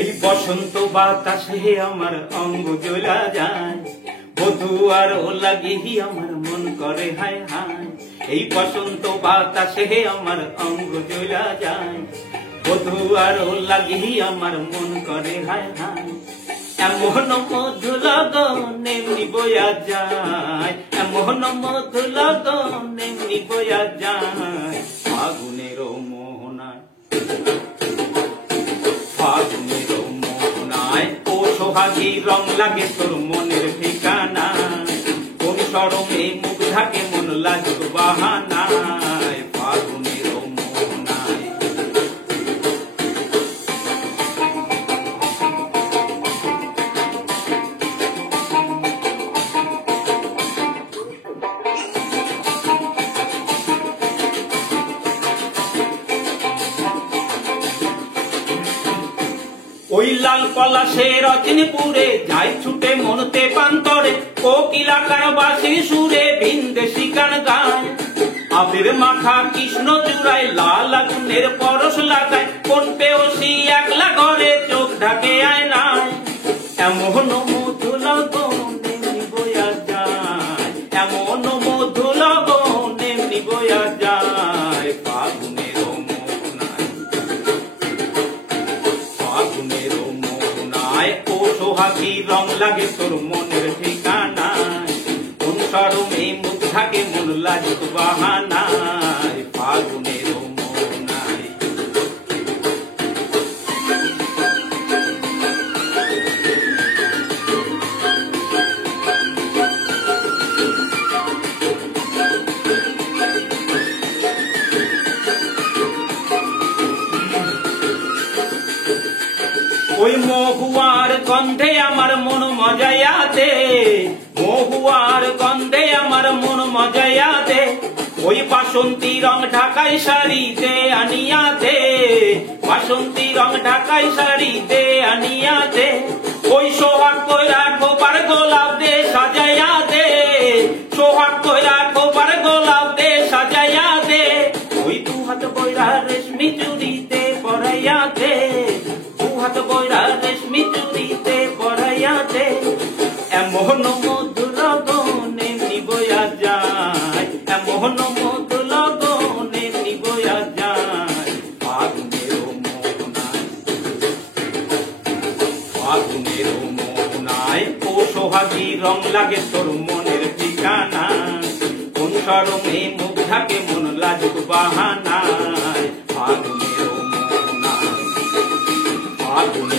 এই বসন্ত বাতাসে আমার অঙ্গ জ্বলা যায়, বধূ আর ও লাগি আমার মন করে হায় হায়। এই বসন্ত বাতাসে আমার অঙ্গ জ্বলা যায়, বধূ আর ও লাগি আমার মন করে হায় হায়। এমন মধু লগন এমনি বয়া যায়, এমন মধু লগন এমনি বয়া যায়। ফাগুনের মোহনায়, ফাগুনের মোহনায় ও সোহাগী রং লাগে তোর মনের ঠিকানা। কোন সরমে মুখ ঢাকে মন লাজুক বাহানায়। ফাগুনের মোহনায় ওই লাল পলাশে রজনীপুরে যাই ছুটে মনতে প্রান্তরে, কোকিলাকার বাঁশি সুরে ভিনদেশি গান গায়। আবির মাখা কৃষ্ণ চূড়ায় লাল আগুনের পরশ লাগায়, কোন পেয়সী একলা ঘরে চোখ ঢাকে আয়নায়। এমন মধু লগন এমনি বয়া যায়, এমন মধু লগন এমনি বয়া যায়। ফাগুনের মোহনায়, ফাগুনের মোহনায় ও সোহাগী রং লাগে তোর মনের ঠিকানায়। কোন সরমে মুখ ঢাকে মন লাজুক বাহানায়। ফাগুনের মোহনায় ওই মহুয়ার গন্ধে আমার মন মজায়া দে, মহুয়ার গন্ধে আমার মন মজায়া দে। ওই বাসন্তী রং ঢাকাই শাড়ি দে আনিয়া দে, বাসন্তী রং ঢাকাই শাড়ি দে আনিয়া দে। ওই সোহাগ কইরা খোপার গোলাপ দে সাজাইয়া দে, সোহাগ কইরা খোপার গোলাপ দে সাজাইয়া দে। ওই দু হাত কইরা রেশমি চুড়িতে পরাইয়া দে, দু হাত কইরা রেশমি চুড়িতে পরাইয়া দে। এমন মধু লগন এমনি বয়া যায়, এমন মধু লগন এমনি বয়া যায়। ফাগুনের মোহনায়, ফাগুনের মোহনায় ও সোহাগী রং লাগে তোর মনের ঠিকানা। কোন সরমে মুখ ঢাকে মন লাজুক বাহানায়। ফাগুনের মোহনায়, ফাগুনের